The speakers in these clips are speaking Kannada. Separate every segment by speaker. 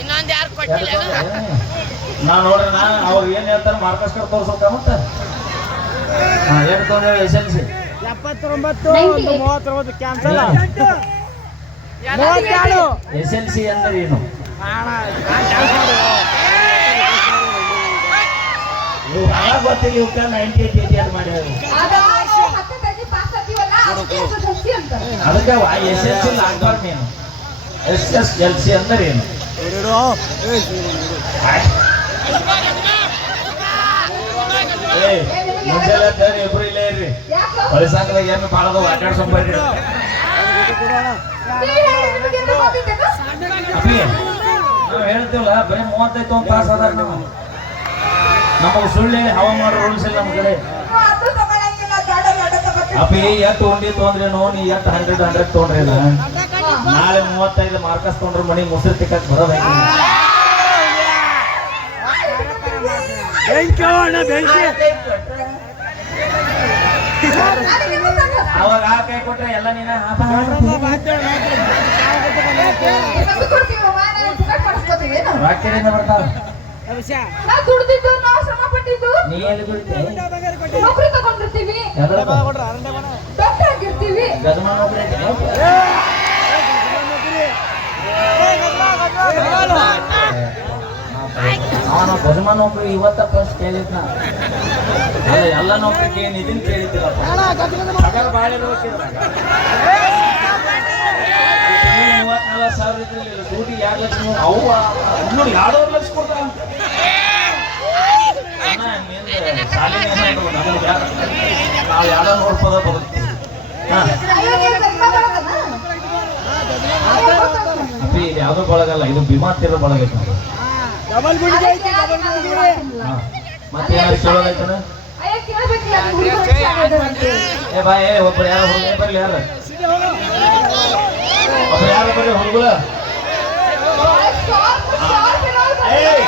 Speaker 1: ಇನ್ನೊಂದ್ ಯಾರು ಕೊಟ್ಟಿಲ್ಲ?
Speaker 2: ನಾ ನೋಡ್ರಿ ನಾ ಅವ್ರು ಏನ್ ಹೇಳ್ತಾರೆ ಮಾರ್ಕಸ್ ಕಾರ್ಡ್ ತೋರ್ಸೋಕ ಮತ್ತ ಹಾ ಎಷ್ಟು ತೊಗೊಂಡ್ರೆ ಎಸ್ ಎಲ್ ಸಿ.
Speaker 3: ಎಪ್ಪತ್ತೊಂಬತ್ತು ಒಂದು ಮೂವತ್ತೊಂಬತ್ತು ಕ್ಯಾನ್ಸಲ್ ಮೂವತ್ತೆರಡು
Speaker 2: ಎಸ್ ಎಲ್ ಸಿ ಅಂದ್ರೆ ಏನು? ಗೊತ್ತಿಲ್ಲ ಇವಕ್ಕ ನೈಂಟಿ ಏಟ್ ಏಟಿ ಮಾಡ್ಯಾರ
Speaker 4: ಆಗ್ತೀವಲ್ಲ? ಅದಕ್ಕೆ
Speaker 2: ಎಸ್ ಎಲ್ ಸಿ ಲಾಕ್ಡೌನ್ ನೀನು ಎಸ್ ಎಸ್ ಎಲ್ ಸಿ ಅಂದ್ರೆ ಏನು? ಮುಂಜಾನೆ ಎದ್ದವ್ರು ಇಬ್ರು ಇಲ್ಲೇ ಇರ್ರಿ.
Speaker 4: ಯಾಕೆ?
Speaker 2: ಹೊಳಿಸಾಕದಾಗ ಏನು ಬಾಳದ ಅಡ್ಡಾಡ್ ಸಂಬಂಧ
Speaker 4: ನೀವ್
Speaker 2: ಹೇಳ್ತೀವಲ್ಲ ಬರೀ ಮೂವತ್ತೈದು ಒಂದು ತಾಸು ಅದಾರ ನಾವು ನಮಗೆ ಸುಳ್ಳು ಹವಾಮಾನ ರೂಲ್ಸ್ ಇಲ್ಲ ನಮ್ಮ ಕಡೆ.
Speaker 4: ಅಂದ್ರೆ.
Speaker 2: ಅಪ್ಪಿ ಎಷ್ಟು ಉಂಡಿ ತೊಂದ್ರೇನು? ನೀ ಎತ್ತು ಹಂಡ್ರೆಡ್ ಹಂಡ್ರೆಡ್ ತೊಗೊಂಡ್ರೇನ ನಾಳೆ ಮೂವತ್ತೈದು ಮಾರ್ಕಸ್ ತೊಗೊಂಡ್ರೆ ಮನಿ ಮೊಸರು ತಿಕ್ಕಕ್ ಬರೋದೈತಿ. ಅವಾಗ ಆ ಕೈ ಕೊಟ್ರೆ ಎಲ್ಲ ನೀನ? ಬರ್ತಾವ ನೀ ಎಲ್ಲಿ?
Speaker 4: ಡಾಕ್ಟರ್ ಆಗಿರ್ತೀವಿ.
Speaker 2: ಅವನ ಗದಮ ನೌಕರಿ ಇವತ್ತ ಫಸ್ಟ್ ಕೇಳಿದ್ನ. ಎಲ್ಲ ನೌಕರಿ ಏನು ಇದನ್ ಕೇಳಿದ್ದಿಲ್ಲಪ್ಪ ಪಗಾರ ಭಾಳ ಮೂವತ್ನಾಲ್ಕು ಸಾವಿರ ಇದ್ರಲ್ಲಿ ಡ್ಯೂಟಿ ಎರಡು ಲಕ್ಷ ನೋ- ಅವ್ವ ಇನ್ನೂರು ಎರಡೂವರೆ ಲಕ್ಷ ಕೊಡ್ತಾರ. ನಾವು ನೂರು?
Speaker 4: ಅಯ್ಯೋ,
Speaker 2: ಇದು ಯಾವುದೋ ಬಳಗಲ್ಲ ಇದು ಭೀಮಾ ತೀರ ಬಳಗ.
Speaker 3: ಡಬಲ್ ಗುಂಡಿಗೆ ಐತಿ
Speaker 4: ಅದಕ್ಕೆ
Speaker 3: ಡಬಲ್
Speaker 4: ನಾನು
Speaker 3: ಗುಂಡಿಗೆ
Speaker 4: ಹೇಳಕ್ಕಿಲ್ಲ.
Speaker 2: ಹಾ. ಮತ್ತೆ ಏನಾದ್ರು ಕೇಳೋದೈತನ
Speaker 4: ಅಯ್ಯೋ, ಕೇಳ್ಬೇಕಿಲ್ಲ, ಅದು ಹುಡುಗರು ಹೆಚ್ಚಾಗಿದ್ದಾರಂತೆ.
Speaker 2: ಏ ಬಾ ಏ ಒಬ್ರು ಯಾರು ಹುಡುಗ ಏ ಬರ್ಲಿ ಯಾರು ಒಬ್ರು ಯಾರು ಬರ್ಲಿ ಹುಡುಗರು
Speaker 4: ಅಯ್ಯೋ, ಸಾಕು, ಸಾಕು, ಸಾಕು.
Speaker 2: ಏಯ್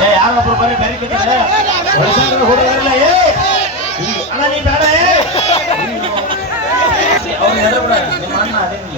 Speaker 2: ಏ ಯಾರೊಬ್ರು ಬರೀ ಬೇರೆ ಕೇಳಿದ್ರೆ ಹುಡುಗರಲ್ಲ ಏ ಅಣ್ಣ ನೀ ಬೇಡ ಏ ಅವ್ರು ಎದ್ರ ಬಿಡ ನಿಮ್ಮ ಅಣ್ಣ ಅದೇನಿಲ್ಲ